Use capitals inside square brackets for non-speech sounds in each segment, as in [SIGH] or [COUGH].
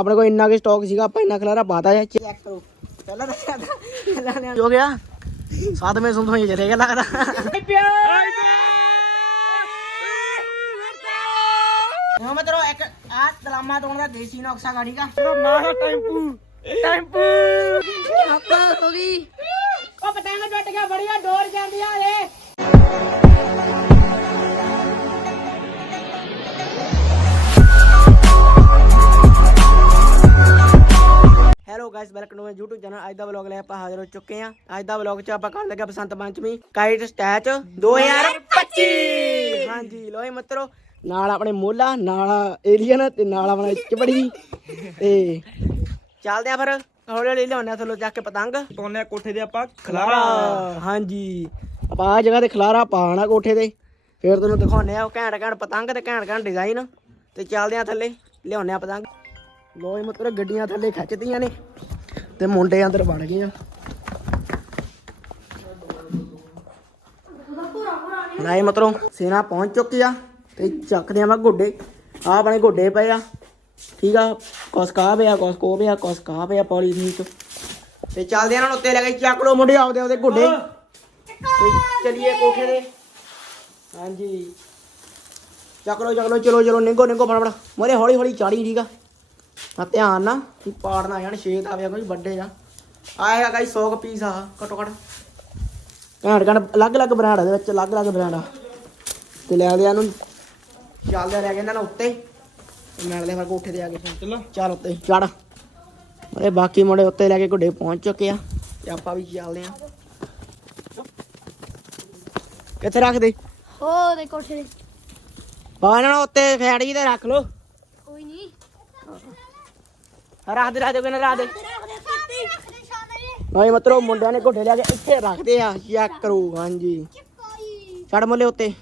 ਆਪਣੇ ਕੋਲ ਇੰਨਾ ਕਿ ਸਟਾਕ ਸੀਗਾ ਆਪਾਂ ਇੰਨਾ ਖਲਾਰਾ ਪਾਤਾ ਹੈ ਚੈੱਕ ਕਰੋ। ਪਹਿਲਾਂ ਤਾਂ ਪਹਿਲਾਂ ਨੇ ਹੋ ਗਿਆ? ਸਾਤਵੇਂ ਸੁੰਦਵੇਂ ਚਲੇ ਗਿਆ ਲੱਗਦਾ। ਉਹ ਮੈਂ ਤੇਰੋ ਇੱਕ ਆ ਤਲਾਮਾ ਤੋੜਨ ਦਾ ਦੇਸੀ ਨੁਕਸਾ ਗਾੜੀ ਦਾ ਨਾ ਹੈ ਟੈਂਪੂ। ਟੈਂਪੂ! ਆਪਾਂ ਹੋ ਗਈ ਉਹ ਪਤੰਗ ਟੁੱਟ ਗਿਆ ਬੜੀਆਂ ਡੋਰ ਜਾਂਦੀਆਂ ਏ hello guys welcome to my YouTube channel ਅੱਜ ਦਾ ਵਲੌਗ ਲੈ ਆਪਾਂ ਹਾਜ਼ਰ ਹੋ ਚੁੱਕੇ ਹਾਂ। ਅੱਜ ਦਾ ਵਲੌਗ ਚ ਆਪਾਂ ਕਰਨ ਲੱਗੇ ਬਸੰਤ ਪੰਚਮੀ। ਕਾਈਟ ਸਟੈਚ 2025 ਹਾਂਜੀ ਲੋਏ ਮਿੱਤਰੋ ਨਾਲ ਆਪਣੇ ਮੋਲਾ ਨਾਲ ਏਲੀਅਨ ਤੇ ਨਾਲ ਆਪਣਾ ਚਪੜੀ। ਤੇ ਚੱਲਦੇ ਆ ਫਿਰ। ਹੌਲੀ ਹੌਲੀ ਲਿਆਉਂਦੇ ਆ ਥੱਲੋਂ ਚੱਕ ਕੇ ਪਤੰਗ। ਪਾਉਨੇ ਕੋਠੇ ਦੇ ਆਪਾਂ ਖਲਾਰਾ। ਹਾਂਜੀ। ਆਪਾਂ ਆ ਜਗ੍ਹਾ ਤੇ ਖਲਾਰਾ ਪਾਣਾ ਕੋਠੇ ਤੇ। ਫਿਰ ਤੁਹਾਨੂੰ ਦਿਖਾਉਨੇ ਆ ਉਹ ਘੈਂਟ ਘੈਂਟ ਪਤੰਗ ਤੇ ਘੈਂਟ ਘੈਂਟ ਡਿਜ਼ਾਈਨ ਤੇ ਚੱਲਦੇ ਆ ਥੱਲੇ ਲਿਆਉਂਦੇ ਆ ਪਤੰਗ। ਲੋਏ ਮਤਲਬ ਗੱਡੀਆਂ ਥੱਲੇ ਖਿੱਚਦੀਆਂ ਨੇ ਤੇ ਮੁੰਡੇ ਅੰਦਰ ਵੜ ਗਏ ਆ। ਨਹੀਂ ਮਤਲਬ ਸੇਨਾ ਪਹੁੰਚ ਚੁੱਕੀ ਆ ਤੇ ਚੱਕਦੇ ਆ ਮੈਂ ਗੋਡੇ। ਆ ਆਪਣੇ ਗੋਡੇ ਪਏ ਆ। ਠੀਕ ਆ ਕੁਸ ਕਾ ਪਿਆ ਕੁਸ ਕੋ ਪਿਆ ਕੁਸ ਕਾ ਪਿਆ ਪੌਲੀਥੀਨ ਚ ਤੇ ਚੱਲਦੇ ਆ ਇਹਨਾਂ ਨੂੰ ਉੱਤੇ ਲੈ ਕੇ, ਚੱਕ ਲੋ ਮੁੰਡੇ ਆਪਦੇ ਆਪਦੇ ਗੋਡੇ। ਤੇ ਚਲੀਏ ਕੋਠੇ ਦੇ ਹਾਂਜੀ। ਚੱਕ ਲੋ ਚੱਕ ਲੋ ਚਲੋ ਚਲੋ ਨਿੰਗੋ ਨਿੰਗੋ ਫੜ ਫੜ ਮੋਰੇ ਹੌਲੀ ਹੌਲੀ ਚਾੜੀ ਠੀਕ ਆ। ਆ ਧਿਆਨ ਨਾ ਕਿ ਪਾੜ ਨਾ ਜਾਣ ਛੇਤ ਆਵੇ ਕੋਈ ਵੱਡੇ ਆ। ਆਏਗਾ ਗਾਈ 100 ਪੀਸ ਆ ਘਟੋ ਘਟ। ਘਾਟ ਘਾਟ ਅਲੱਗ-ਅਲੱਗ ਬ੍ਰਾਂਡ ਦੇ ਵਿੱਚ ਅਲੱਗ-ਅਲੱਗ ਬ੍ਰਾਂਡ ਆ। ਤੇ ਲੈ ਲਿਆ ਇਹਨੂੰ। ਚੱਲਦੇ ਰਹਿ ਗਏ ਇਹਨਾਂ ਨੂੰ ਉੱਤੇ। ਮਿਲਦੇ ਫਿਰ ਕੋਠੇ ਤੇ ਆ ਕੇ ਚਲੋ ਚੱਲ ਉੱਤੇ ਚੜ ਅਰੇ ਬਾਕੀ ਮੁੰਡੇ ਉੱਤੇ ਲੈ ਕੇ ਗੁੱਡੇ ਪਹੁੰਚ ਚੁੱਕੇ ਆ। ਤੇ ਆਪਾਂ ਵੀ ਚੱਲਦੇ ਆ। ਕਿੱਥੇ ਰੱਖਦੇ? ਹੋ ਦੇ ਕੋਠੇ ਦੇ ਬਾ ਇਹਨਾਂ ਨੂੰ ਉੱਤੇ ਫੈੜ ਤੇ ਰੱਖ ਲੋ ਰੱਖ ਦੇ ਰੱਖ ਦੇ ਕਿਨੇ ਰੱਖ ਦੇ। ਨਹੀਂ ਮਤਲਬ ਮੁੰਡਿਆਂ ਨੇ ਗੁੱਡੇ ਲਿਆ ਕੇ ਇੱਥੇ ਰੱਖਦੇ ਆ ਚੈੱਕ ਕਰੋ ਹਾਂਜੀ। ਛੜ ਮੁੱਲੇ ਉੱਤੇ।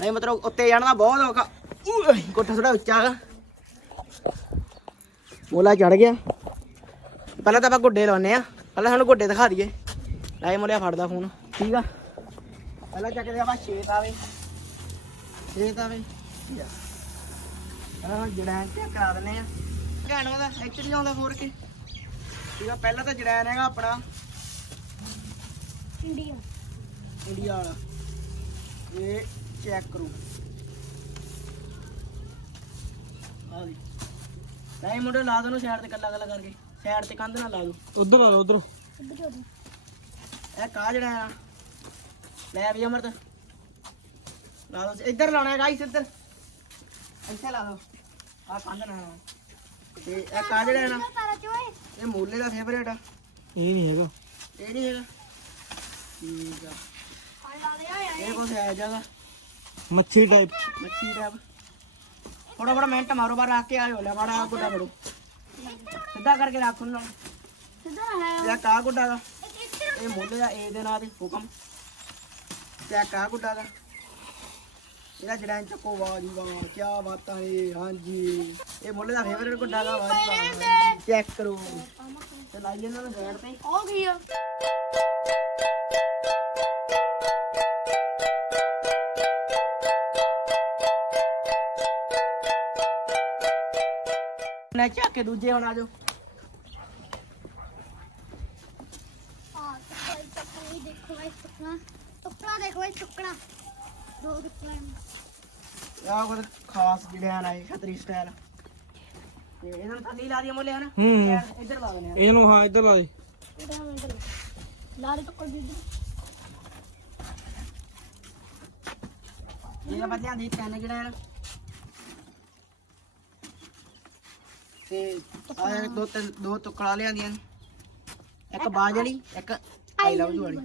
ਨਹੀਂ ਮਤਲਬ ਉੱਤੇ ਜਾਣਾ ਦਾ ਬਹੁਤ ਔਖਾ। ਕੋਠਾ ਥੋੜਾ ਉੱਚਾ ਹੈਗਾ। ਮੋਲਾ ਚੜ ਗਿਆ। ਪਹਿਲਾਂ ਤਾਂ ਆਪਾਂ ਗੁੱਡੇ ਲਾਉਨੇ ਆ। ਪਹਿਲਾਂ ਸਾਨੂੰ ਗੁੱਡੇ ਦਿਖਾ ਦਈਏ। ਲੈ ਮੋਲਿਆ ਫੜਦਾ ਫੋਨ। ਠੀਕ ਆ। ਪਹਿਲਾਂ ਚੱਕਦੇ ਆਪਾਂ ਛੇਤ ਆਵੇ ਛੇਤ ਆਵੇ ਹਾਂ ਜੜੈਨ ਚੈੱਕ ਕਰਾ ਦਿੰਨੇ ਆ। ਘੈਂਟ ਉਹਦਾ ਇੱਥੇ ਨਹੀਂ ਆਉਂਦਾ ਹੋਰ ਕੇ। ਠੀਕ ਆ ਪਹਿਲਾਂ ਤਾਂ ਜੜੈਨ ਹੈਗਾ ਆਪਣਾ। ਇੰਡੀਆ। ਇੰਡੀਆ ਵਾਲਾ। ਇਹ ਚੈੱਕ ਕਰੋ। ਆ ਵੀ ਨਹੀਂ ਮੁੰਡੇ ਲਾ ਦੋ ਨੂੰ ਸਾਈਡ ਤੇ ਕੱਲਾ ਕੱਲਾ ਕਰਕੇ। ਸਾਈਡ ਤੇ ਕੰਧ ਨਾਲ ਲਾ ਦੋ। ਉਧਰ ਇਹ ਕਾ ਜਿਹੜਾ ਆ? ਲੈ ਵੀ ਅਮਰਤ। ਲਾ ਦੋ। ਇੱਧਰ ਲਾਉਣਾ ਹੈ ਗਾਈਸ ਇੱਧਰ। ਇੱਥੇ ਲਾ ਦੋ। ਆ ਕੰਧ ਨਾਲ। ਤੇ ਇਹ ਕਾ ਜਿਹੜਾ ਹੈ ਨਾ ਤਾਰਾ ਚੋਏ ਇਹ ਮੂਲੇ ਦਾ ਫੇਵਰੇਟ ਆ। ਇਹ ਨਹੀਂ ਹੈਗਾ। ਇਹ ਨਹੀਂ ਹੈਗਾ। ਠੀਕ ਆ। ਆ ਲਾ ਦੇ ਆ ਇਹ ਕੁਛ ਹੈ ਜਗਾ ਮੱਛੀ ਟਾਈਪ ਮੱਛੀ ਟੈਬ ਥੋੜਾ ਬੜਾ ਮਿੰਟ ਮਾਰੋ ਬਾਹਰ ਰੱਖ ਕੇ ਆਇਓ ਲੈ ਬੜਾ ਗੁੱਡਾ ਕਰੋ ਸਿੱਧਾ ਕਰਕੇ ਰੱਖ ਉਹਨਾਂ। ਸਿੱਧਾ ਹੈ ਇਹ ਕਾ ਗੁੱਡਾ ਦਾ। ਇਹ ਮੁੱਲੇ ਦਾ ਏ ਦੇ ਹੁਕਮ। ਤੇ ਕਾ ਗੁੱਡਾ ਦਾ। ਇਹਦਾ ਜੜਾਂ ਚੱਕੋ ਵਾਹ ਜੀ ਵਾਹ ਕੀ ਬਾਤਾਂ ਨੇ ਹਾਂਜੀ। ਇਹ ਮੁੱਲੇ ਦਾ ਫੇਵਰੇਟ ਗੁੱਡਾ ਦਾ ਵਾਹ ਜੀ ਵਾਹ ਚੈੱਕ ਕਰੋ। ਤੇ ਲਾਈ ਇਹਨਾਂ ਨੂੰ ਸਾਈਡ ਤੇ? ਹੋ ਗਈ ਆ। ਨਾ ਚੱਕ ਕੇ ਦੂਜੇ ਹੁਣ ਆ ਜਾਓ। ਆ ਚੱਕਣੀ ਦੇਖੋ ਇਹ ਟੁਕੜਾ ਟੁਕੜਾ ਦੇਖੋ ਇਹ ਟੁਕੜਾ ਦੋ ਟੁਕੜਾ ਆਹ ਕੋਈ ਖਾਸ ਜੜਾਂ ਆਏ ਖਤਰੀ ਸਟਾਈਲ ਤੇ ਇਹਨਾਂ ਨੂੰ ਥੱਲੇ ਲਾ ਦਿਆ ਮੁੱਲੇ ਹਨ? ਹੂੰ। ਇੱਧਰ ਲਾ ਦਿੰਦੇ ਆ। ਇਹਨੂੰ ਹਾਂ ਇੱਧਰ ਲਾ ਦੇ। ਇਹਦਾ ਮੈਂ ਇਧਰ ਲਾ ਦੇ ਟੁਕੜ ਦੀ ਇਹ ਬੰਦਿਆਂ ਦੀ ਤਿੰਨ ਤੇ ਆਹ ਦੋ ਤਿੰਨ ਦੋ ਟੁਕੜਾ ਲਿਆਂਦੀਆਂ ਨੇ। ਇੱਕ ਬਾਜ ਵਾਲੀ ਇੱਕ ਆਈ ਲਵ ਯੂ ਵਾਲੀ।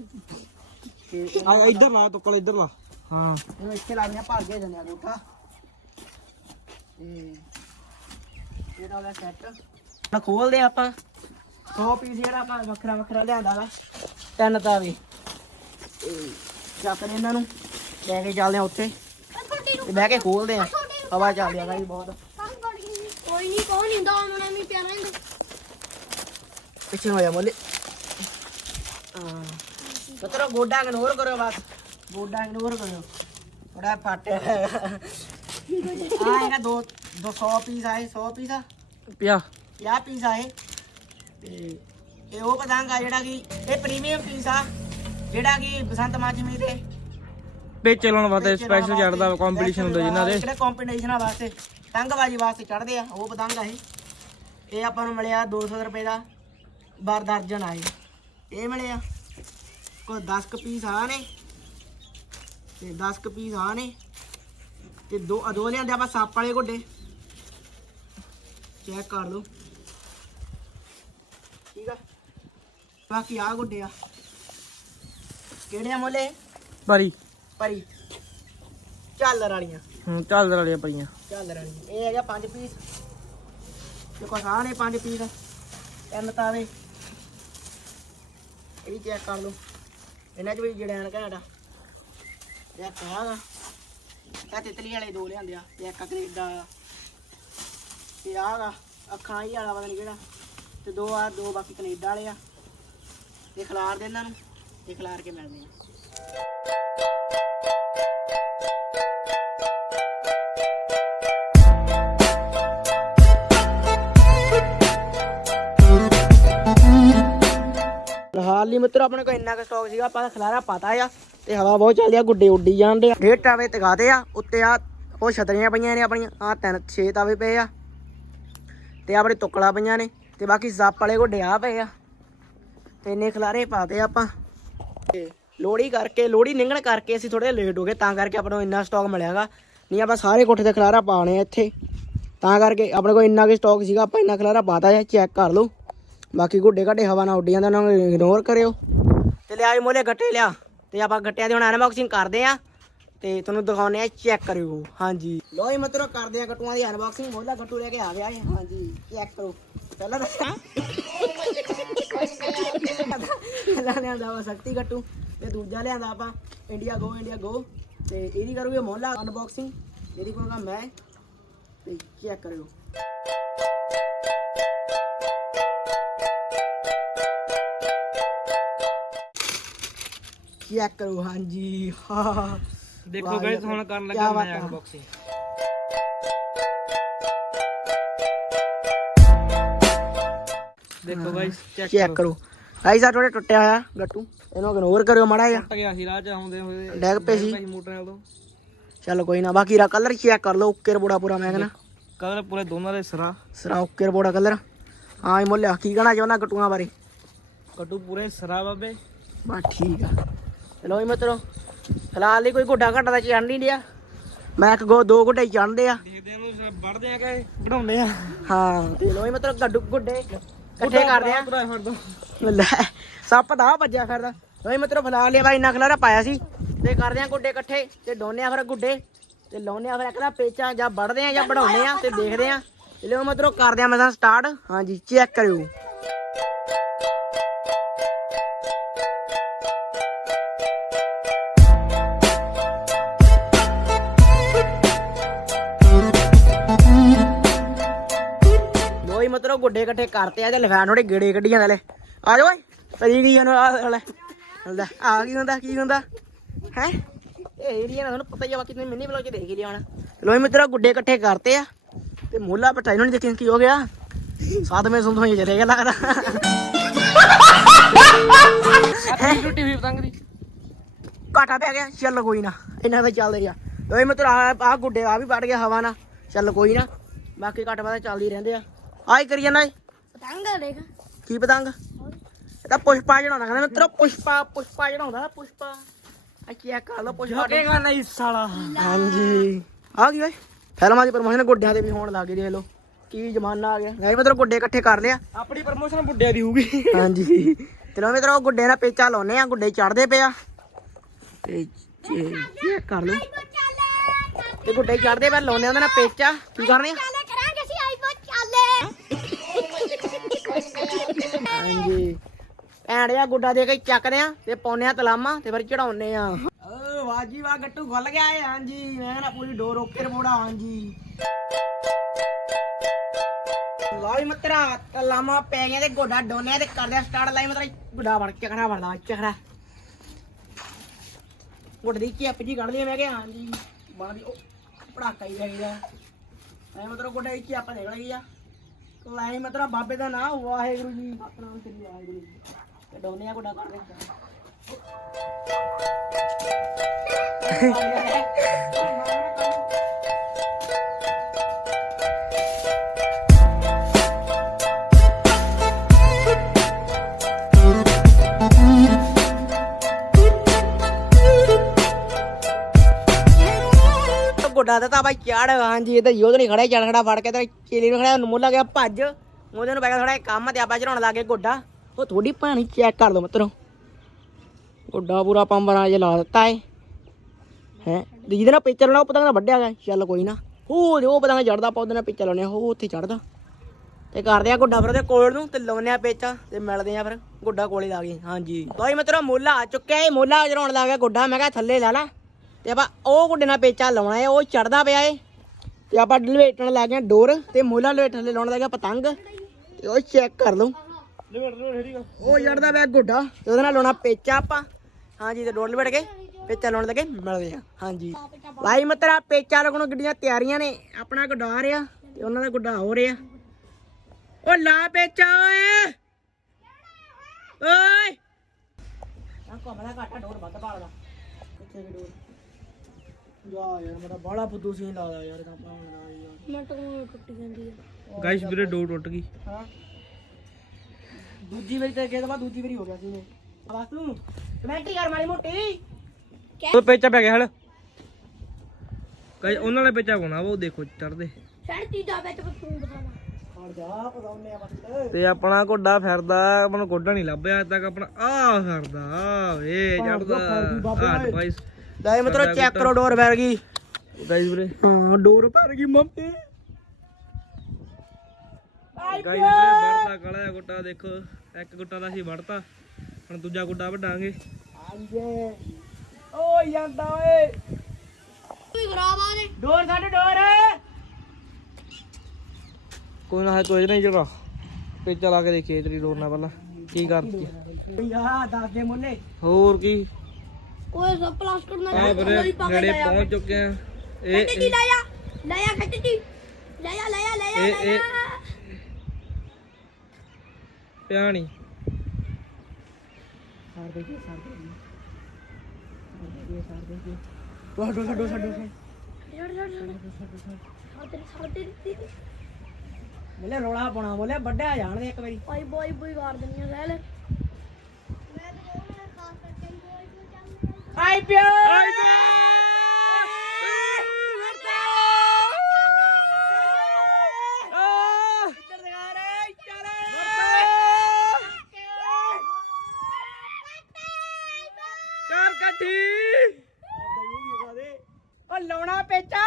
ਤੇ ਆ ਇੱਧਰ ਲਾ ਤੁੱਕਲ ਇੱਧਰ ਲਾ। ਹਾਂ। ਇਹਨੂੰ ਇੱਥੇ ਲਾਉਣੇ ਭਾਗੇ ਜਾਂਦੇ ਆ ਗੋਠਾ ਤੇ ਇਹਦਾ ਉਹਦਾ ਸੈੱਟ ਹੁਣ ਖੋਲਦੇ ਆ ਆਪਾਂ। 100 ਪੀਸ ਜਿਹੜਾ ਆਪਾਂ ਵੱਖਰਾ ਵੱਖਰਾ ਲਿਆਂਦਾ ਵਾ ਤਿੰਨ ਤੇ ਚੱਕਦੇ ਇਹਨਾਂ ਨੂੰ ਲੈ ਕੇ ਚੱਲਦੇ ਆ ਉੱਥੇ। ਤੇ ਬਹਿ ਕੇ ਖੋਲਦੇ ਆ ਹਵਾ ਚੱਲਦੀ ਆ ਗਾਈ ਬਹੁਤ। ਕੋਈ ਨਹੀਂ ਕੋਈ ਨਹੀਂ ਉਹਨਾਂ ਨੇ ਵੀ ਪਿਆਰਾ ਹੀ ਪਿੱਛੇ ਹੋ ਜਾ ਮੋਲੇ। ਹਾਂ। ਮਤਲਬ ਗੋਡਾ ਇਗਨੋਰ ਕਰੋ ਬਸ। ਗੋਡਾ ਇਗਨੋਰ ਕਰੋ ਥੋੜਾ ਫਟ। ਆ ਹੈਗਾ ਦੋ 200 ਪੀਸ ਆਏ 100 ਪੀਸ ਆ? ਪਿਆ। 50 ਪੀਸ ਆਏ ਤੇ ਇਹ ਉਹ ਪਤੰਗ ਆ ਜਿਹੜਾ ਕਿ ਇਹ ਪ੍ਰੀਮੀਅਮ ਪੀਸ ਆ ਜਿਹੜਾ ਕਿ ਬਸੰਤ ਮਾਚਮੀ ਦੇ। ਪੇਚ ਚਲਾਉਣ ਵਾਸਤੇ ਸਪੈਸ਼ਲ ਚੜਦਾ ਕੰਪੀਟੀਸ਼ਨ ਹੁੰਦਾ ਜਿਨ੍ਹਾਂ ਦੇ ਜਿਹੜੇ ਕੰਪੀਟੀਸ਼ਨਾਂ ਵਾਸਤੇ ਤੰਗਬਾਜੀ ਵਾਸਤੇ ਚੜਦੇ ਆ ਉਹ ਪਤੰਗ ਆ ਇਹ। ਇਹ ਆਪਾਂ ਨੂੰ ਮਿਲਿਆ 200 ਰੁਪਏ ਦਾ ਬਾਰ ਦਰਜਨ ਆਏ ਇਹ। ਮਿਲਿਆ ਕੋਈ 10 ਕੁ ਪੀਸ ਆ ਨੇ। ਤੇ 10 ਕੁ ਪੀਸ ਆ ਨੇ ਤੇ ਦੋ ਦੋ ਲਿਆਂਦੇ ਆਪਾਂ ਸੱਪ ਵਾਲੇ ਗੁੱਡੇ। ਚੈੱਕ ਕਰ ਲਓ। ਠੀਕ ਆ? ਬਾਕੀ ਆ ਗੁੱਡੇ ਆ। ਕਿਹੜੇ ਆ ਮੋਲੇ? ਪਰੀ। ਪਰੀ। ਝਾਲਰ ਵਾਲੀਆਂ। ਹੂੰ ਚੱਲ ਰਲੀਆਂ ਪਈਆਂ ਝਾਲਰ ਵਾਲੀਆਂ। ਇਹ ਹੈਗਾ 5 ਪੀਸ। ਤੇ ਕੁਛ ਆ ਨੇ 5 ਪੀਸ। ਤਿੰਨ ਤਾਵੇ ਇਹ ਵੀ ਚੈੱਕ ਕਰ ਲਓ। ਇਹਨਾਂ ਚ ਵੀ ਜੜੈਨ ਘਾਟਾ ਇਹ ਕਹਾਗਾ ਤਾਂ ਤਿਤਲੀ ਵਾਲੇ ਦੋ ਲਿਆਂਦੇ ਆ, ਤੇ ਇੱਕ ਕੈਨੇਡਾ ਆ ਤੇ ਆਗਾ ਅੱਖਾਂ ਹੀ ਵਾਲਾ ਪਤਾ ਨਹੀਂ ਕਿਹੜਾ। ਤੇ ਦੋ ਆ, ਦੋ ਬਾਕੀ ਕੈਨੇਡਾ ਵਾਲੇ ਆ। ਤੇ ਖਿਲਾਰ ਦੇ ਇਹਨਾਂ ਨੂੰ ਤੇ ਖਿਲਾਰ ਕੇ ਮਿਲਦੇ ਆ। ਹਾਲ ਮਿੱਤਰ, ਆਪਣੇ ਕੋਲ ਇੰਨਾ ਕੁ ਸਟਾਕ ਸੀਗਾ, ਆਪਾਂ ਤਾਂ ਖਲਾਰਾ ਪਤਾ ਆ। ਤੇ ਹਵਾ ਬਹੁਤ ਚੱਲਦੀ ਆ, ਗੁੱਡੇ ਉੱਡੀ ਜਾਂਦੇ ਆ। ਡੇਢ ਟਾਵੇ ਤਗਾਦੇ ਆ, ਉੱਤੇ ਆ, ਉਹ ਛਤਰੀਆਂ ਪਈਆਂ ਨੇ ਆਪਣੀਆਂ ਆ ਤਿੰਨ, ਛੇ ਤਾਵੇ ਪਏ ਆ। ਤੇ ਆਪਣੇ ਟੁਕੜਾ ਪਈਆਂ ਨੇ, ਤੇ ਬਾਕੀ ਸੱਪ ਵਾਲੇ ਗੁੱਡੇ ਆ ਪਏ ਆ। ਤੇ ਇੰਨੇ ਖਲਾਰੇ ਪਾਤੇ ਆਪਾਂ। ਤੇ ਲੋੜੀ ਕਰਕੇ ਲੋੜੀ ਨਿੰਗਣ ਕਰਕੇ ਅਸੀਂ ਥੋੜੇ ਲੇਟ ਹੋ ਗਏ, ਤਾਂ ਕਰਕੇ ਆਪਾਂ ਨੂੰ ਇੰਨਾ ਸਟਾਕ ਮਿਲਿਆਗਾ ਨਹੀਂ, ਆਪਾਂ ਸਾਰੇ ਕੋਠੇ ਤੇ ਖਲਾਰਾ ਪਾਣੇ ਆ ਇੱਥੇ। ਤਾਂ ਕਰਕੇ ਆਪਣੇ ਕੋਲ ਇੰਨਾ ਕੁ ਸਟਾਕ ਸੀਗਾ, ਆਪਾਂ ਇੰਨਾ ਖਲਾਰਾ ਪਾਤਾ ਹੈ ਚੈੱਕ ਕਰ ਲਓ। ਬਾਕੀ ਗੁੱਡੇ ਘਾਟੇ ਹਵਾ ਨਾ ਉੱਡ ਜਾਂਦੇ ਉਹਨਾਂ ਨੂੰ ਇਗਨੋਰ ਕਰਿਓ। ਤੇ ਲਿਆਏ ਮੋਲੇ ਗੱਟੇ ਲਿਆ। ਤੇ ਆਪਾਂ ਗੱਟਿਆਂ ਦੀ ਹੁਣ ਅਨਬਾਕਸਿੰਗ ਕਰਦੇ ਆ ਤੇ ਤੁਹਾਨੂੰ ਦਿਖਾਉਨੇ ਆ ਚੈੱਕ ਕਰਿਓ। ਹਾਂਜੀ। ਲੋ ਜੀ ਮਤਲਬ ਕਰਦੇ ਆ ਗੱਟੂਆਂ ਦੀ ਅਨਬਾਕਸਿੰਗ ਮੋਲਾ ਗੱਟੂ ਲੈ ਕੇ ਆ ਗਿਆ ਹਾਂਜੀ ਚੈੱਕ ਕਰੋ। ਪਹਿਲਾਂ ਦੱਸਾਂ ਪਹਿਲਾਂ ਲਿਆਂਦਾ ਵਾ ਸ਼ਕਤੀ ਗੱਟੂ ਤੇ ਦੂਜਾ ਲਿਆਂਦਾ ਆਪਾਂ ਇੰਡੀਆ ਗੋ ਇੰਡੀਆ ਗੋ ਤੇ ਇਹਦੀ ਕਰੂਗੇ ਮੋਹਲਾ ਅਨਬਾਕਸਿੰਗ ਇਹਦੀ ਕਰੂੰਗਾ ਮੈਂ। ਤੇ ਚੈੱਕ ਕਰਿਓ। ਚੈੱਕ ਕਰੋ ਹਾਂਜੀ ਹਾਂ ਦੇਖੋ ਗਾਇਸ ਹੁਣ ਕਰਨ ਲੱਗਾ ਮੈਂ ਆ। ਅਨਬਾਕਸਿੰਗ ਦੇਖੋ ਗਾਇਸ ਚੈੱਕ ਕਰੋ। ਆਈ ਸਾ ਥੋੜੇ ਟੁੱਟਿਆ ਹੋਇਆ ਗੱਟੂ। ਇਹਨੂੰ ਇਗਨੋਰ ਕਰਿਓ ਮਾੜਾ ਜਿਹਾ। ਟੁੱਟ ਗਿਆ ਸੀ ਰਾਹ ਚ ਆਉਂਦੇ ਹੋਏ। ਡੈਗ ਪਏ ਸੀ। ਮੋਟਰ ਤੋਂ। ਚੱਲ ਕੋਈ ਨਾ ਬਾਕੀ ਰਾ ਕਲਰ ਚੈੱਕ ਕਰ ਲਓ ਓਕੇ ਰਿਪੋਰਟਾ ਪੂਰਾ ਮੈਂ ਕਹਿੰਦਾ। ਕਲਰ ਪੂਰੇ ਦੋਨਾਂ ਦੇ ਸਰਾ। ਸਰਾ ਓਕੇ ਰਿਪੋਰਟਾ ਕਲਰ ਹਾਂ ਇਹ ਮੁੱਲਿਆ ਕੀ ਕਹਿਣਾ ਚਾਹੁੰਦਾ ਗੱਟੂਆਂ ਬਾਰੇ? ਕੱਟੂ ਪੂਰੇ ਸਰਾ ਬਾਬੇ। ਬਸ ਠੀਕ ਆ। ਜੀ ਮਿੱਤਰੋ ਫਿਲਹਾਲ ਲਈ ਕੋਈ ਗੁੱਡਾ ਘੱਟਾ ਦਾ ਚੜ੍ਹ ਨਹੀਂ ਡਿਆ ਮੈਂ ਇੱਕ ਗੋ ਦੋ ਗੁੱਡੇ ਚੜ੍ਹਦੇ ਆ। ਦੇਖਦੇ ਆ ਨੂੰ ਵੜਦੇ ਆ ਕਿ ਬਣਾਉਂਦੇ ਆ। ਹਾਂ ਤੇ ਲੋ ਮਿੱਤਰੋ ਗੱਡੂ ਗੁੱਡੇ ਇਕੱਠੇ ਕਰਦੇ ਆ। ਲੈ ਸੱਪ ਦਾ ਭੱਜਿਆ ਫਿਰਦਾ। ਓਏ ਮਿੱਤਰੋ ਫਿਲਹਾਲ ਇਹ ਬਾਈ ਇੰਨਾ ਖਲਾਰਾ ਪਾਇਆ ਸੀ। ਤੇ ਕਰਦੇ ਆ ਗੁੱਡੇ ਇਕੱਠੇ ਤੇ ਡੋਨੇ ਆ ਫਿਰ ਗੁੱਡੇ। ਤੇ ਲਾਉਨੇ ਆ ਫਿਰ ਇੱਕ ਦਾ ਪੇਚਾ ਜਾਂ ਵੜਦੇ ਆ ਜਾਂ ਬਣਾਉਂਦੇ ਆ ਤੇ ਦੇਖਦੇ ਆ। ਲਿਓ ਮਿੱਤਰੋ ਕਰਦੇ ਆ ਮਸਾਂ ਸਟਾਰਟ ਹਾਂਜੀ ਚੈੱਕ ਕਰਿਓ। ਮਤਲਬ ਗੁੱਡੇ ਇਕੱਠੇ ਕਰਤੇ ਆ ਤੇ ਲਿਫਾਨ ਥੋੜੇ ਗੇੜੇ ਕੱਢੀਆਂ ਲੈ ਆ ਜਾ ਓਏ ਪਈ ਗਈ ਇਹਨੂੰ ਆ ਲੈ। ਲੈ ਆ ਕੀ ਹੁੰਦਾ ਕੀ ਹੁੰਦਾ? ਹੈ? ਇਹ ਏਰੀਆ ਨਾ ਤੁਹਾਨੂੰ ਪਤਾ ਹੀ ਆ ਬਾਕੀ ਤੁਸੀਂ ਮਿੰਨੀ ਬਲੌਗ ਚ ਦੇਖ ਹੀ ਲਿਆ ਹੋਣਾ। ਲੋਈ ਮਿੱਤਰੋ ਗੁੱਡੇ ਇਕੱਠੇ ਕਰਤੇ ਆ ਤੇ ਮੋਲਾ ਪਟਾਈ ਨੂੰ ਨਹੀਂ ਦੇਖਿਆ ਕੀ ਹੋ ਗਿਆ? ਸਾਥ ਮੈਂ ਸੁਣਦਾ ਹੀ ਚਲੇ ਗਿਆ ਲੱਗਦਾ। ਪਤੰਗ ਦੀ। ਘਾਟਾ ਪੈ ਗਿਆ ਚੱਲ ਕੋਈ ਨਾ ਇਹਨਾਂ ਦਾ ਚੱਲਦੇ ਆ। ਲੋਈ ਮਿੱਤਰੋ ਆ ਆ ਗੁੱਡੇ ਆ ਵੀ ਵੱਢ ਗਿਆ ਹਵਾ ਨਾਲ ਚੱਲ ਕੋਈ ਨਾ। ਬਾਕੀ ਘਾਟਾ ਪਤਾ ਚੱਲਦੀ ਰਹਿੰਦੇ ਆ। ਆਈ ਕਰੀ ਜਾਂਦਾ ਏ। ਪਤੰਗ ਦੇਖ। ਕੀ ਪਤੰਗ? ਇਹ ਤਾਂ ਪੁਸ਼ਪਾ ਚੜਾਉਂਦਾ ਕਹਿੰਦਾ ਮਿੱਤਰੋ ਪੁਸ਼ਪਾ ਪੁਸ਼ਪਾ ਚੜਾਉਂਦਾ ਪੁਸ਼ਪਾ। ਆ ਚੈੱਕ ਕਰ ਲਓ ਪੁਸ਼ਪਾ? ਝੋਕੇਗਾ ਨਹੀਂ ਸਾਲਾ। ਹਾਂਜੀ। ਆ ਗਈ ਓਏ। ਫਿਲਮਾਂ ਦੀ ਪ੍ਰਮੋਸ਼ਨ ਗੁੱਡਿਆਂ ਦੇ ਵੀ ਹੋਣ ਲੱਗ ਗਈ ਦੇਖ ਲਓ। ਕੀ ਜ਼ਮਾਨਾ ਆ ਗਿਆ। ਗਾਈ ਮਤਲਬ ਗੁੱਡੇ ਇਕੱਠੇ ਕਰ ਲਿਆ। ਆਪਣੀ ਪ੍ਰਮੋਸ਼ਨ ਬੁੱਢਿਆਂ ਦੀ ਹੋਊਗੀ। ਹਾਂਜੀ। ਚਲੋ ਮਿੱਤਰੋ ਗੁੱਡੇ ਨਾਲ ਪੇਚਾ ਲਾਉਨੇ ਆ ਗੁੱਡੇ ਚੜਦੇ ਪਿਆ ਤੇ ਚੈੱਕ ਕਰ ਲਓ। ਤੇ ਗੁੱਡੇ ਚੜਦੇ ਪਿਆ ਲਾਉਨੇ ਉਹਦੇ ਨਾਲ ਪੇਚਾ। ਕੀ ਕਰਨੇ ਆ ਚਾਲੇ ਕਰਾਂਗੇ ਅਸੀਂ ਆਈਫੋਨ ਚਾਲੇ ਹਾਂਜੀ ਐਂੜਿਆ ਗੁੱਡਾ ਦੇ ਕੇ ਚੱਕਦੇ ਆ ਤੇ ਪਾਉਨੇ ਆ ਤਲਾਮਾ ਤੇ ਫਿਰ ਚੜਾਉਨੇ ਆ। ਓ ਵਾਜੀ ਵਾ ਗੱਟੂ ਖੁੱਲ ਗਿਆ ਏ, ਹਾਂਜੀ। ਮੈਂ ਨਾ ਪੂਰੀ ਡੋਰ ਓਕੇ ਰਮੋੜਾ, ਹਾਂਜੀ। ਲਾਈ ਮਤਰਾ, ਤਲਾਮਾ ਪੈ ਗਿਆ ਤੇ ਗੋਡਾ ਡੋਨੇ ਤੇ ਕਰਦੇ ਸਟਾਰਟ ਲਾਈ ਮਤਰਾ, ਗੁੱਡਾ ਵੜ ਚੱਕਣਾ ਵੜਦਾ ਚੱਕਣਾ ਗੁੱਡ ਦੀ ਚਿੱਪ ਜੀ ਕੱਢ ਲਈ ਮੈਂ ਕਿਹਾ, ਹਾਂਜੀ। ਬਣਦੀ ਉਹ ਪੜਾਕਾ ਹੀ ਪੈ ਐ ਮਤਲਬ ਗੋਡਾ ਇੱਕ ਹੀ ਨਿਕਲ ਗਈ ਆ। ਲੈ ਮਤਲਬ ਬਾਬੇ ਦਾ ਨਾਮ ਵਾਹਿਗੁਰੂ ਜੀ। ਆਪਣਾ ਤੇਰੀ ਵਾਹਿਗੁਰੂ ਜੀ ਡੋਨੇ ਆ ਗੋਡਾ ਕਰ ਦੇ [LAUGHS] ਗੋਡਾ ਤਾਂ ਬਾਈ ਚੜ, ਹਾਂਜੀ, ਇਹ ਤਾਂ ਯੋਧ ਨਹੀਂ ਖੜਾ ਚੜ ਖੜਾ ਫੜ ਕੇ ਤੇ ਚੇਲੀ ਨੂੰ ਖੜਾ ਮੁੱਲ ਗਿਆ ਭੱਜ। ਉਹਦੇ ਨੂੰ ਪੈ ਗਿਆ ਥੋੜਾ ਕੰਮ ਤੇ ਆਪਾਂ ਚੜਾਉਣ ਲੱਗੇ ਗੋਡਾ। ਉਹ ਥੋੜੀ ਪਾਣੀ ਚੈੱਕ ਕਰ ਦੋ ਮਿੱਤਰੋ। ਗੋਡਾ ਪੂਰਾ ਪੰਪ ਜੇ ਲਾ ਦਿੱਤਾ ਏ। ਹੈ? ਜਿਹਦੇ ਨਾਲ ਪਿੱਚਰ ਲਾਉਣਾ ਉਹ ਪਤੰਗ ਦਾ ਵੱਡਿਆ ਗਿਆ ਚੱਲ ਕੋਈ ਨਾ। ਉਹ ਉਹ ਪਤੰਗ ਚੜਦਾ ਆਪਾਂ ਉਹਦੇ ਨਾਲ ਪਿੱਚਰ ਲਾਉਣੇ ਉਹ ਉੱਥੇ ਚੜਦਾ। ਤੇ ਕਰਦੇ ਆ ਗੁੱਡਾ ਫਿਰ ਉਹਦੇ ਕੋਲ ਨੂੰ ਤੇ ਲਾਉਨੇ ਆ ਪੇਚਾ ਤੇ ਮਿਲਦੇ ਆ ਫਿਰ। ਗੁੱਡਾ ਕੋਲੇ ਲਾ ਗਏ। ਹਾਂਜੀ। ਬਾਈ ਮਿੱਤਰੋ, ਮੁੱਲਾ ਆ ਚੁੱਕਿਆ ਏ। ਮੁੱਲਾ ਚੜਾਉਣ ਲੱਗ ਗਿਆ ਗੁੱਡਾ। ਮੈਂ ਕਿਹਾ ਥੱਲੇ ਲਾ ਲਾ। ਤੇ ਆਪਾਂ ਉਹ ਗੁੱਡੇ ਨਾਲ ਪੇਚਾ ਲਾਉਣਾ ਏ, ਉਹ ਚੜਦਾ ਪਿਆ ਏ। ਤੇ ਆਪਾਂ ਲਵੇਟਣ ਲੱਗ ਗਏ ਡੋਰ ਤੇ ਮੁੱਲਾ ਲਵੇਟਣ ਥੱਲੇ ਲਾਉਣ ਲੱਗ ਪਤੰਗ ਤੇ ਉਹ ਚੈੱਕ ਕਰ ਲਓ ਉਹ ਚੜਦਾ ਪਿਆ ਗੁੱਡਾ ਤੇ ਉਹਦੇ ਨਾਲ ਲਾਉਣਾ ਪੇਚਾ ਆਪਾਂ। ਹਾਂਜੀ, ਤੇ ਡੋਰ ਲਵੇਟ ਕੇ ਪੇਚਾ ਲਾਉਣ ਲੱਗੇ ਮਿਲਦੇ ਆ ਹਾਂਜੀ। ਭਾਈ ਮਿੱਤਰਾ, ਪੇਚਾ ਲੱਗਣ ਗੱਡੀਆਂ ਤਿਆਰੀਆਂ ਨੇ। ਆਪਣਾ ਗੁੱਡਾ ਆ ਰਿਹਾ ਤੇ ਉਹਨਾਂ ਦਾ ਗੁੱਡਾ ਹੋ ਰਿਹਾ। ਓ ਲਾ ਪੇਚਾ, ਓਏ! ਓਏ! ਆ ਕੋਮਲਾ ਘਾਟਾ ਡੋਰ ਵੱਧ ਪਾਲਦਾ। ਕਿੱਥੇ ਵੀ ਡੋਰ। ਜਾ ਯਾਰ ਮੇਰਾ ਬਾਲਾ ਫੁੱਦੂ ਸੀ ਲਾਦਾ ਯਾਰ ਤਾਂ ਪਾਉਣਾ ਯਾਰ। ਮਿੰਟ ਨੂੰ ਟੁੱਟ ਜਾਂਦੀ ਹੈ ਗਾਇਸ ਵੀਰੇ ਡੋ ਟੁੱਟ ਗਈ। ਹਾਂ। ਦੂਜੀ ਵਾਰੀ ਤੇ ਕਿਹਦਾ ਬਾਅਦ ਦੂਜੀ ਵਾਰੀ ਹੋ ਗਿਆ ਸੀ ਨੇ ਬਸ ਤੂੰ? ਕਮੈਂਟਰੀ ਕਰ ਮਾਰੀ ਮੋਟੀ। ਉਹ ਪੇਚਾ ਪੈ ਗਿਆ ਹਲ। ਗਾਇਸ ਉਹਨਾਂ ਨੇ ਪੇਚਾ ਪਾਉਣਾ ਉਹ ਦੇਖੋ ਚੜਦੇ ਸ਼ਾਇਦ ਤੀਜਾ ਵਿੱਚ ਪਸੂਨ ਬਤਾਣਾ ਹਟ ਜਾ ਪਸਾਉਨੇ ਆ ਬਸ। ਤੇ ਆਪਣਾ ਘੋੜਾ ਫਿਰਦਾ ਆਪਾਂ ਨੂੰ ਘੋੜਾ ਨਹੀਂ ਲੱਭਿਆ ਅੱਜ ਤੱਕ ਆਪਣਾ ਆ ਫਿਰਦਾ ਆ ਵੇ ਚੜਦਾ ਆ ਗਾਇਸ ਲੈ ਮਤਲਬ ਚੈੱਕ ਕਰੋ ਡੋਰ ਫੈਰ ਗਈ। ਗਾਇਸ ਵੀਰੇ। ਹਾਂ ਡੋਰ ਭਰ ਗਈ ਮੰਮੀ। ਗਾਇਸ ਵੀਰੇ ਵੜਦਾ ਕਾਲਾ ਗੁੱਟਾ ਦੇਖੋ। ਇੱਕ ਗੁੱਟਾ ਦਾ ਅਸੀਂ ਵੜਤਾ। ਹੁਣ ਦੂਜਾ ਗੁੱਡਾ ਵਢਾਂਗੇ। ਆਂਜੇ ਓ ਜਾਂਦਾ ਓਏ। ਕੋਈ ਖਰਾਬ ਆ ਨੇ ਡੋਰ ਛੱਡ ਡੋਰ। ਕੋਈ ਨਾ ਕੋਈ ਨਹੀਂ ਜਿਹੜਾ ਪੇਚਾ ਲਾ ਕੇ ਦੇਖੀਏ ਤੇਰੀ ਰੋਡ ਨਾਲ ਪਹਿਲਾਂ। ਕੀ ਕਰਦੀ ਆ। ਯਾ ਦੱਸ ਦੇ ਮੁੰਨੇ। ਹੋਰ ਕੀ? ਓਏ ਸਭ ਪਲਾਸਟਿਕ ਨਾਲ ਨੇੜੇ ਪਹੁੰਚ ਚੁੱਕੇ ਆ। ਇਹ ਖੱਟ ਜੀ ਲੈ ਆ ਲੈ ਆ ਖੱਟ ਜੀ। ਲੈ ਆ ਲੈ ਆ ਲੈ ਆ ਇਹ- ਲੈ ਇਹ- ਆ ਪਿਆ ਨਹੀਂ ਸਾਰ ਦੇ ਕੇ ਸਾਰ ਦੇ ਕੇ ਸਾਰ ਦੇ ਕੇ ਸਾਰ ਦੇ ਕੇ ਛੱਡੋ ਛੱਡੋ ਛੱਡੋ। ਛੱਡ ਛੱਡ ਛੱਡ। ਤੇਰੀ ਛੱਡ ਤੇਰੀ ਬੋਲੇ ਰੋਲਾ ਪਾਉਣਾ ਬੋਲੇ ਵੱਡਾ ਜਾਣ ਦੇ ਇੱਕ ਵਾਰੀ। ਓਏ ਬੋਏ ਬੋਏ ਕਰ ਦਿੰਨੀ ਆ ਲੈ ਕੱਟੀ ਉਹ ਲਾਉਣਾ ਪੇਚਾ।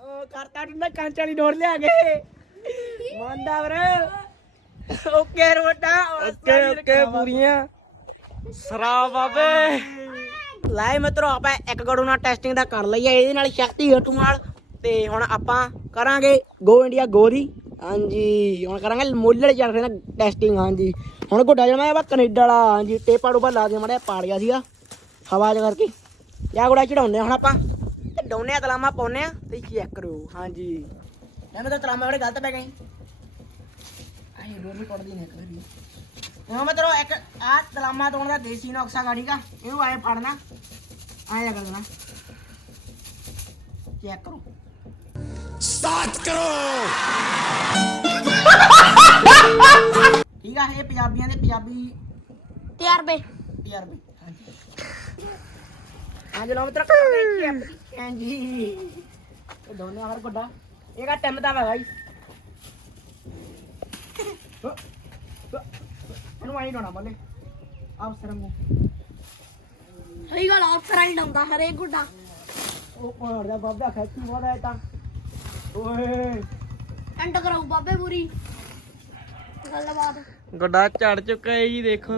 ਉਹ ਕਰਤਾ ਟੁੰਡਾ ਕੰਚ ਵਾਲੀ ਡੋਰ ਲਿਆ ਕੇ। ਮੰਦਾ ਵੀਰ। ਓਕੇ ਰੋਟਾ ਓਕੇ ਓਕੇ ਪੂਰੀਆਂ। ਸਰਾ ਬਾਬੇ ਲਾਈ ਮਿੱਤਰੋ, ਆਪਾਂ ਇੱਕ ਗੜੂ ਨਾਲ ਟੈਸਟਿੰਗ ਦਾ ਕਰ ਲਈ ਇਹਦੇ ਨਾਲ ਸ਼ਕਤੀ ਹਟੂ ਨਾਲ। ਤੇ ਹੁਣ ਆਪਾਂ ਕਰਾਂਗੇ ਗੋ ਇੰਡੀਆ ਗੋਰੀ। ਹਾਂਜੀ, ਹੁਣ ਕਰਾਂਗੇ ਮੁੱਲੜ ਚੱਲ ਰਿਹਾ ਟੈਸਟਿੰਗ ਹਾਂਜੀ। ਹੁਣ ਗੁੱਡਾ ਜਣਾ ਆਪਾਂ ਕੈਨੇਡਾ ਵਾਲਾ, ਹਾਂਜੀ। ਟੇਪਾ ਟੂਪਾ ਲਾ ਦੇ ਮੜਿਆ ਪਾੜ ਗਿਆ ਸੀਗਾ, ਹਵਾ ਚ ਕਰਕੇ। ਯਾ ਗੁੱਡਾ ਚੜਾਉਂਦੇ ਆ ਹੁਣ ਆਪਾਂ। ਤੇ ਡਾਉਨੇ ਆ, ਤਲਾਮਾ ਪਾਉਨੇ ਆ, ਤੇ ਚੈੱਕ ਕਰੋ ਹਾਂਜੀ। ਮੈਂ ਤਾਂ ਤਲਾਮਾ ਬੜੇ ਗਲਤ ਪੈ ਗਏ ਆਏ ਰੋਜ਼ ਹੀ ਪੜਦੀ ਨੇ ਕਰੀ ਉਹ ਮੈਂ ਤਰੋ ਇੱਕ ਆ ਤਲਾਮਾ ਤੋੜਨ ਦਾ ਦੇਸੀ ਨੁਕਸਾ ਗਾੜੀ ਦਾ ਇਹਨੂੰ ਆਏ ਫੜਨਾ ਆਇਆ ਕਰ ਦੇਣਾ। ਚੈੱਕ ਕਰੋ। ਸਟਾਰਟ ਕਰੋ! ਠੀਕ ਆ ਇਹ ਪੰਜਾਬੀਆਂ ਦੇ ਪੰਜਾਬੀ ਤਿਆਰ ਬੇ ਤਜਰਬੇ ਹਾਂਜੀ। ਹਾਂਜੀ ਲੋ ਮਿੱਤਰ ਹਾਂਜੀ ਇਹ ਦੋਨੇ ਹਰ ਵੱਡਾ। ਇਹ ਕਾ ਟਿਮ ਦਾ ਹੈਗਾ ਜੀ ਇਹਨੂੰ ਆਈ ਸਹੀ ਗੱਲ ਡਾਉਂਦਾ ਗੁੱਡਾ। ਉਹ ਪਹਾੜ ਦਾ ਬਾਬਾ ਖੱਚੀ ਵਾਦਾ ਤਾਂ। ਓਏ। ਐਂਡ ਕਰਾਉ ਬਾਬੇ ਪੂਰੀ ਗੱਲਬਾਤ। ਗੱਡਾ ਝੜ ਚੁੱਕਾ ਹੈ ਜੀ ਦੇਖੋ।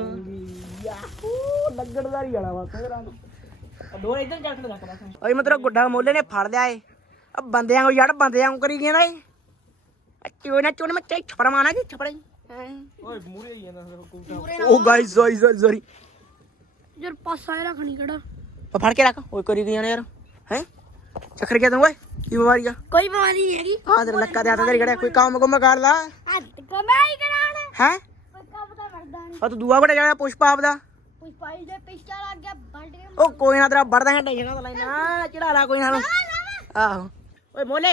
ਯਾਹੂ ਲੱਗੜਦਾਰੀ ਵਾਲਾ ਵਾ ਤੇਰਾ ਦੋ ਇਧਰ ਚੱਕ ਕੇ ਰੱਖ ਬਸ ਓਏ ਮਤਲਬ ਗੁੱਡਾ ਮੋਲੇ ਨੇ ਫੜ ਲਿਆ ਏ। ਆ ਬੰਦਿਆਂ ਨੂੰ ਯਾਰ ਬੰਦਿਆਂ ਨੂੰ ਕਰੀ ਗਿਆ ਨਾ ਏ ਚੋਣਾ ਚੋਣ ਮੈਂ ਚਾਈ ਛਪੜ ਮਾਣਾ ਜੀ ਛਪੜ ਓਏ ਮੂਰੇ ਹੀ ਜਾਂਦਾ ਫਿਰ ਕੂਟਾ। ਓ ਗਾਇਸ ਸੌਰੀ ਸੌਰੀ ਸੌਰੀ ਜਰ ਪਾਸਾ ਇਹ ਰੱਖਣੀ ਕਿਹੜਾ। ਉਹ ਫੜ ਕੇ ਰੱਖ। ਓਏ ਕਰੀ ਗਈ ਯਾਰ। ਹੈ? ਚੱਕਰ ਗਿਆ ਤੂੰ ਓਏ? ਕੀ ਬਿਮਾਰੀ ਆ? ਕੋਈ ਬਿਮਾਰੀ ਨਹੀਂ ਹੈਗੀ। ਆ ਤੇਰੇ ਲੱਕਾ ਦੇ ਹੱਥ ਤੇਰੀ ਖੜਿਆ। ਕੋਈ ਕੰਮ ਕੁਮ ਕਰ ਲਾ। ਹੱਥ ਕਮਾਈ ਕਰਾਣਾ ਹੈ? ਕੋਈ ਕੰਮ ਤਾਂ ਕਰਦਾ ਨਹੀਂ ਉਹ ਤੂੰ ਦੂਆ ਕੋਟੇ ਜਾਣਾ ਪੁਸ਼ਪਾ ਆਪਦਾ। ਪੁਸ਼ਪਾਈ ਦੇ ਪਿੱਛਾ ਲੱਗ ਗਿਆ ਬੰਡ ਕੇ ਉਹ ਕੋਈ ਨਾ ਤੇਰਾ ਵੜਦਾ ਹੈ ਜਗ੍ਹਾ ਤੋਂ ਲੈਣਾ ਚੜਾ ਲਾ ਕੋਈ ਨਾ ਨੂੰ। ਆਹੋ। ਓਏ ਮੋਲੇ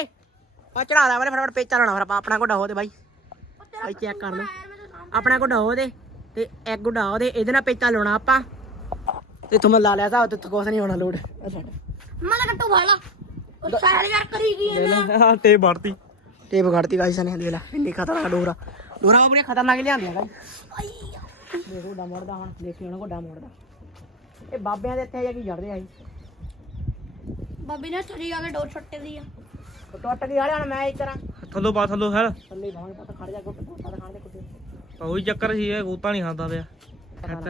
ਆ ਚੜਾ ਲਾ ਵਾਲੇ ਫਟਾਫਟ ਪੇਚਾ ਲਾਉਣਾ ਫਿਰ ਆਪਾਂ ਆਪਣਾ ਘੋੜਾ ਹੋ ਤੇ ਬਾਈ। ਬਾਈ ਚੈੱਕ ਕਰ ਲਓ। ਆਪਣਾ ਹੋ ਦੇ ਤੇ ਇੱਕ ਘੋੜਾ ਉਹਦੇ ਇਹਦੇ ਨਾਲ ਪੇਚਾ ਲਾਉਣਾ ਆਪਾਂ। ਤੇ ਤੂੰ ਮੈਂ ਲਾ ਲਿਆ ਤਾਂ ਤੇ ਕੁਛ ਨਹੀਂ ਹੋਣਾ ਛੱਡ ਮਨ ਕੱਟੂ ਵਾਲਾ। ਉਹ ਸਾਲ ਯਾਰ ਕਰੀ ਗਈ ਇਹਨੇ। ਹਾਂ ਟੇ ਵੜਤੀ ਟੇਪ ਘੜਤੀ ਗਾਈਸ ਨੇ ਦੇ ਲੈ ਇੰਨੀ ਖਤਰਨਾਕ ਡੋਰਾ। ਡੋਰਾ ਆਪਣੀ ਖਤਰਨਾਕ ਲਿਆਂਦੀਆਂ ਗਾਈ ਦੇਖ ਘੋੜਾ ਮੋੜਦਾ ਹੁਣ ਦੇਖੀ ਹੁਣ ਘੋੜਾ ਮੋੜਦਾ। ਇਹ ਬਾਬਿਆਂ ਦੇ ਇੱਥੇ ਜਾ ਕੇ ਜੜਦੇ ਆਈ ਬਾਬੀ ਨੇ ਥਰੀ ਆ ਕੇ ਡੋਰ ਛੱਟੇ ਦੀ ਆ। ਟੁੱਟ ਗਈ ਹਾਲੇ ਹੁਣ ਮੈਂ ਇਸ ਤਰ੍ਹਾਂ ਥੱਲੋਂ ਪਾ ਥੱਲੋਂ ਹੈ ਥੱਲੇ ਬਾਹਰ ਪਤਾ ਖੜ ਜਾ ਘੁੱਟਾ ਖਾਣ ਦੇ ਕੁੱਤੇ। ਉਹੀ ਚੱਕਰ ਸੀ ਇਹ ਗੋਤਾ ਨਹੀਂ ਖਾਂਦਾ ਪਿਆ।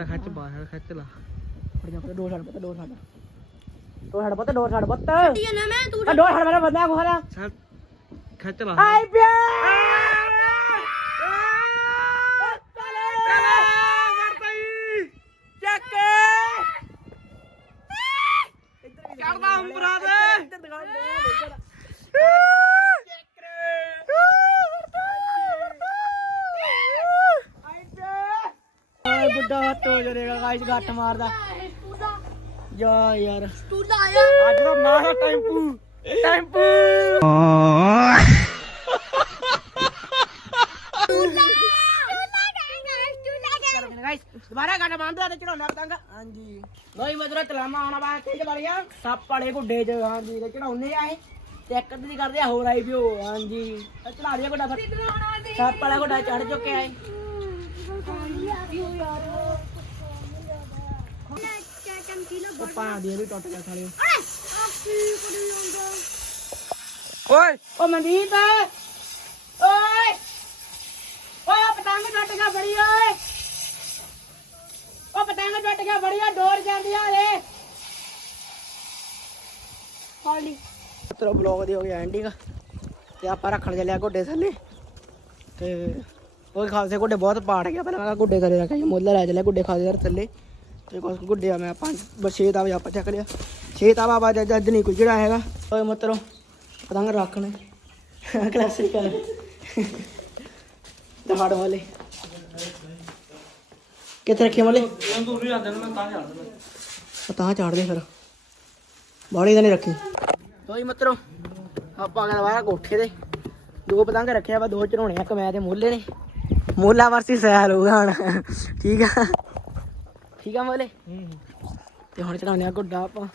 ਖੱਚ ਪਾ ਖੱਚ ਲਾ। ਫੜ ਜਾ ਦੋ ਛੱਡ ਪੁੱਤ ਦੋ ਛੱਡ। ਦੋ ਛੱਡ ਪੁੱਤ ਦੋ ਛੱਡ ਪੁੱਤ। ਕੀ ਨਾ ਮੈਂ ਤੂੰ ਦੋ ਛੱਡ ਮੇਰਾ ਬੰਦਾ ਕੋ ਹਲਾ ਛੱਡ ਖੱਚ ਲਾ। ਆਈ ਪਿਆ ਚੱਕ ਚੜਦਾ ਅੰਬਰਾ ਦੇ ਆਏ ਬੁੱਢਾ ਹੱਥ ਹੋ ਗਾਇਸ ਗੱਟ ਮਾਰਦਾ। ਦਾ ਜਾ ਯਾਰ। ਦਾ ਆਇਆ ਅੱਜ ਦਾ ਨਾ ਹੈ ਟੈਂਪੂ। ਟੈਂਪੂ। ਗਾਇਸ ਦੁਬਾਰਾ ਗੱਟ ਬੰਦ ਤੇ ਚੜਾਉਣਾ ਪਤੰਗ। ਹਾਂਜੀ। ਲੋਈ ਮਧੁਰਾ ਤਲਾਮਾ ਆਉਣਾ ਬਾ ਖੇਡ ਵਾਲੀਆਂ। ਸੱਪ ਵਾਲੇ ਗੁੱਡੇ ਚ ਹਾਂਜੀ ਤੇ ਚੜਾਉਨੇ ਆਏ ਤੇ ਇੱਕ ਅੱਧੀ ਕਰਦੇ ਆ ਹੋਰ ਆਈ ਵੀ ਉਹ ਹਾਂਜੀ। ਤੇ ਚੜਾ ਗੁੱਡਾ ਫਿਰ। ਸੱਪ ਵਾਲਾ ਗੁੱਡਾ ਚੜ ਚੁੱਕੇ ਆਏ ਉਹ ਪਾਣਾ ਦੀ ਵੀ ਟੁੱਟ ਗਿਆ ਸਾਲੇ ਓਏ। ਓ ਮਨਦੀਪ। ਓਏ। ਓਏ ਉਹ ਪਤੰਗ ਟੁੱਟ ਗਿਆ ਬੜੀ ਓਏ। ਉਹ ਪਤੰਗ ਟੁੱਟ ਗਿਆ ਬੜੀਆ ਡੋਰ ਜਾਂਦੀ ਆ ਏ ਹਾਲੀ ਤੇਰਾ ਬਲੌਗ ਦੀ ਹੋ ਗਿਆ ਐਂਡਿੰਗ ਤੇ ਆਪਾਂ ਰੱਖਣ ਚੱਲਿਆ ਗੋਡੇ ਥੱਲੇ। ਤੇ ਉਹ ਖਾਲਸੇ ਗੋਡੇ ਬਹੁਤ ਪਾੜ ਗਿਆ ਪਹਿਲਾਂ ਮੈਂ ਗੋਡੇ ਥੱਲੇ ਰੱਖਿਆ ਮੁੱਲ ਲੈ ਚੱਲਿਆ ਗੋਡੇ ਖਾਲਸੇ ਥੱਲੇ। ਤੇ ਕੁਛ ਗੁੱਡਿਆ ਮੈਂ ਪੰਜ ਬਸ ਛੇ ਤਾਂ ਆਪਾਂ ਚੱਕ ਲਿਆ। ਛੇ ਤਾਂ ਬਾਬਾ ਜੱਜ ਅੱਜ ਨਹੀਂ ਕੋਈ ਹੈਗਾ। ਓਏ ਮਤਰੋ, ਪਤੰਗ ਰੱਖਣੇ ਕਲਾਸਿਕਲ ਦਹਾੜ ਵਾਲੇ। ਕਿੱਥੇ ਰੱਖੇ ਮਲੇ? ਇਹਨਾਂ ਦੂਰ ਨਹੀਂ ਜਾਂਦੇ ਮੈਂ ਤਾਂ ਚੱਲਦਾ ਤਾਂ ਚਾੜ ਫਿਰ। ਬਾੜੀ ਤਾਂ ਨਹੀਂ ਰੱਖੀ। ਓਏ ਮਤਰੋ, ਆਪਾਂ ਅਗਰ ਵਾਰਾ ਕੋਠੇ ਦੇ ਦੋ ਪਤੰਗ ਰੱਖਿਆ ਵਾ ਦੋ ਚੜਾਉਣੇ ਆ, ਇੱਕ ਮੈਂ ਤੇ ਮੋਲੇ ਨੇ। ਮੋਲਾ ਵਰਸੀ ਸੈਰ ਹੋਊਗਾ ਹੁਣ। ਠੀਕ ਆ। ਠੀਕ ਆ ਮੋਲੇ? ਤੇ ਹੁਣ ਚੜਾਉਣੇ ਆ ਗੁੱਡਾ ਆਪਾਂ।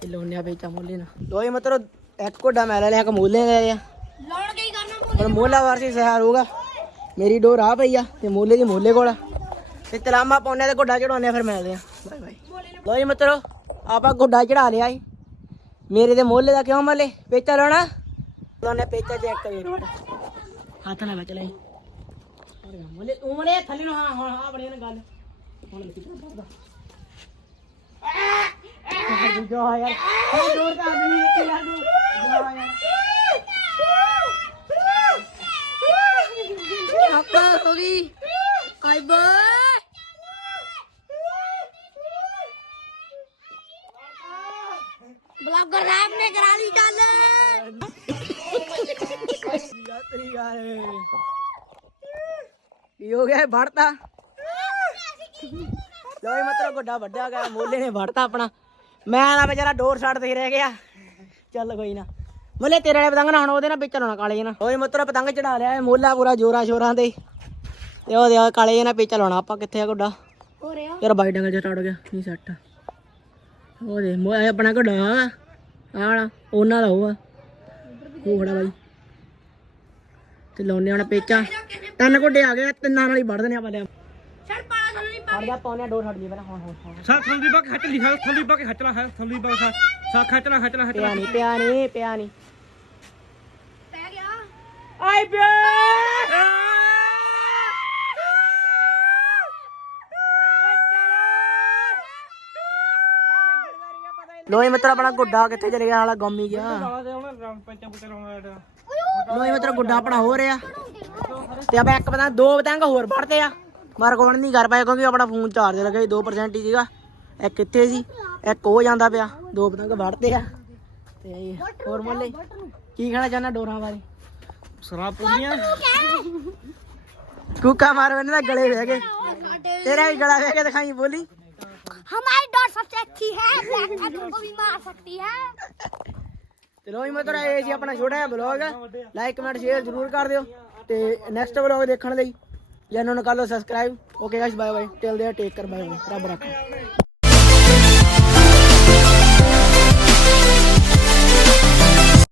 ਤੇ ਲਾਉਣੇ ਆ ਵੇਚਾ ਮੋਲੇ ਨਾਲ। ਲੋਈ ਮਤਰੋ ਇੱਕ ਗੁੱਡਾ ਮੈਂ ਲੈ ਲਿਆ ਇੱਕ ਮੋਲੇ ਲੈ ਲਿਆ। ਲਾਉਣ ਕੇ ਕਰਨਾ ਪਰ ਮੋਲਾ ਵਰਸੀ ਸੈਲ ਹੋਊਗਾ। ਮੇਰੀ ਡੋਰ ਆ ਪਈ ਆ ਤੇ ਮੋਲੇ ਦੀ ਮੋਲੇ ਕੋਲ ਆ। ਤੇ ਤਲਾਮਾ ਪਾਉਣੇ ਤੇ ਗੁੱਡਾ ਚੜਾਉਣੇ ਆ ਫਿਰ ਮਿਲਦੇ ਆ। Bye bye. ਲੋਈ ਮਤਰੋ ਆਪਾਂ ਗੁੱਡਾ ਚੜਾ ਲਿਆ ਈ ਮੇਰੇ ਦੇ ਮੋਲੇ ਦਾ ਕਿਉਂ ਮਲੇ? ਪੇਚਾ ਲਾਉਣਾ? ਉਹਨੇ ਪੇਚਾ ਚੈੱਕ ਕਰੀ ਰੋਡ ਹੱਥ ਨਾਲ ਵਿੱਚ ਲਈ ਮੋਲੇ ਤੂੰ ਮਲੇ ਥੱਲੇ ਨੂੰ ਹਾਂ ਹਾਂ ਹਾਂ ਬੜੀ ਨਾ ਗੱਲ। ਹੁਣ ਲਿਖੀ ਚੜਦਾ ਜਾ ਯਾਰ ਇਹ ਦੂਰ ਤਾਂ ਆਦਮੀ ਇੱਥੇ ਦੂ ਜਾ ਯਾਰ ਆਪਾ ਹੋ ਕਾਈ ਬਾਏ ਬਲੌਗਰ ਸਾਹਿਬ ਨੇ ਕਰਾ ਲਈ ਗੱਲ ਤੇਰੀ ਗੱਲ ਕੀ ਹੋ ਗਿਆ? ਵੜਤਾ। ਲੋਈ ਮਤਲਬ ਵੱਡਾ ਵੱਡਾ ਗਿਆ ਮੋਲੇ ਨੇ ਵੜਤਾ ਆਪਣਾ। ਮੈਂ ਨਾ ਵਿਚਾਰਾ ਡੋਰ ਛੱਡ ਤੇ ਰਹਿ ਗਿਆ। ਚੱਲ ਕੋਈ ਨਾ। ਮੋਲੇ ਤੇਰੇ ਵਾਲੇ ਪਤੰਗ ਨਾ ਹੁਣ ਉਹਦੇ ਨਾਲ ਵਿੱਚ ਲਾਉਣਾ ਕਾਲੇ ਨਾਲ। ਲੋਈ ਮਤਲਬ ਪਤੰਗ ਚੜਾ ਲਿਆ ਇਹ ਮੋਲਾ ਪੂਰਾ ਜੋਰਾ ਸ਼ੋਰਾਂ ਤੇ। ਤੇ ਉਹਦੇ ਆ ਕਾਲੇ ਨਾਲ ਵਿੱਚ ਲਾਉਣਾ ਆਪਾਂ ਕਿੱਥੇ ਆ ਗੁੱਡਾ? ਹੋ ਰਿਹਾ ਯਾਰ ਬਾਈ ਡੰਗਲ ਜਿਹਾ ਟੜ ਗਿਆ ਨਹੀਂ ਸੱਟ। ਉਹ ਦੇ ਮੋ ਇਹ ਆਪਣਾ ਘੜਾ ਆ। ਵਾਲਾ ਉਹਨਾਂ ਦਾ ਉਹ ਆ। ਉਹ ਖੜਾ ਬਾਈ। ਤੇ ਲਾਉਣੇ ਹੁਣ ਪੇਚਾ। ਤਿੰਨ ਘੁੱਡੇ ਆ ਗਏ ਤਿੰਨਾਂ ਨਾਲ ਹੀ ਵੜ ਦਨੇ ਆਪਾਂ ਲਿਆ ਛੜ ਫੜ ਗਿਆ ਪੌਣਿਆ ਡੋਰ ਛੱਡ ਲਈ ਪਹਿਲਾਂ ਹੁਣ ਹੁਣ ਹੁਣ। ਸਾ ਥੱਲੀ ਬਾ ਖੱਚ ਲਿਖਾ ਥੱਲੀ ਬਾ ਖੱਚ ਲਾ ਹੈ ਥੱਲੀ ਬਾ ਸਾ ਸਾ ਖੱਚ ਲਾ ਖੱਚ ਲਾ ਖੱਚ ਲਾ। ਪਿਆ ਨਹੀਂ ਪਿਆ ਨਹੀਂ ਪਿਆ ਨਹੀਂ ਪੈ ਗਿਆ। ਆਈ ਪਿਆ! ਲੋਈ ਮਿੱਤਰ ਆਪਣਾ ਗੁੱਡਾ ਕਿੱਥੇ ਚਲੇ ਗਿਆ? ਹਾਲਾ ਗੁੰਮ ਹੀ ਗਿਆ। ਲੋਈ ਮਿੱਤਰ ਗੁੱਡਾ ਆਪਣਾ ਹੋ ਰਿਹਾ। ਤੇ ਆਪਾਂ ਇੱਕ ਪਤੰਗ ਦੋ ਪਤੰਗ ਹੋਰ ਵੜਦੇ ਆ। ਮਰ ਕੋਣ ਨਹੀਂ ਕਰ ਪਾਏ ਕਿਉਂਕਿ ਆਪਣਾ ਫੋਨ ਚਾਰਜ ਲੱਗਾ ਸੀ 2% ਹੀ ਸੀਗਾ ਇੱਕ ਕਿੱਥੇ ਸੀ ਇੱਕ ਉਹ ਜਾਂਦਾ ਪਿਆ ਦੋ ਪਤੰਗ ਵੜਦੇ ਆ ਤੇ ਹੋਰ ਮੋਲੇ ਕੀ ਕਹਿਣਾ ਚਾਹੁੰਦਾ ਡੋਰਾਂ ਬਾਰੇ ਸਰਾ ਪੂਰੀਆਂ ਕੂਕਾ ਮਾਰ ਮੈਨੇ ਤਾਂ ਗਲੇ ਬਹਿ ਗਏ ਤੇਰਾ ਵੀ ਗਲਾ ਬਹਿ ਕੇ ਦਿਖਾਈ ਬੋਲੀ हमारी डॉट सबसे अच्छी है ब्लैक टाइगर को भी मार सकती है ਤੇ ਲੋ ਜੀ ਮਿੱਤਰੋ ਇਹ ਸੀ ਆਪਣਾ ਛੋਟਾ ਜਿਹਾ ਬਲੌਗ ਲਾਈਕ ਕਮੈਂਟ ਸ਼ੇਅਰ ਜ਼ਰੂਰ ਕਰ ਦਿਓ ਤੇ ਨੈਕਸਟ ਬਲੌਗ ਦੇਖਣ ਲਈ ਚੈਨਲ ਨੂੰ ਕਰ ਲਓ subscribe okay guys bye bye till then take care bye bye ਰੱਬ ਰੱਖੇ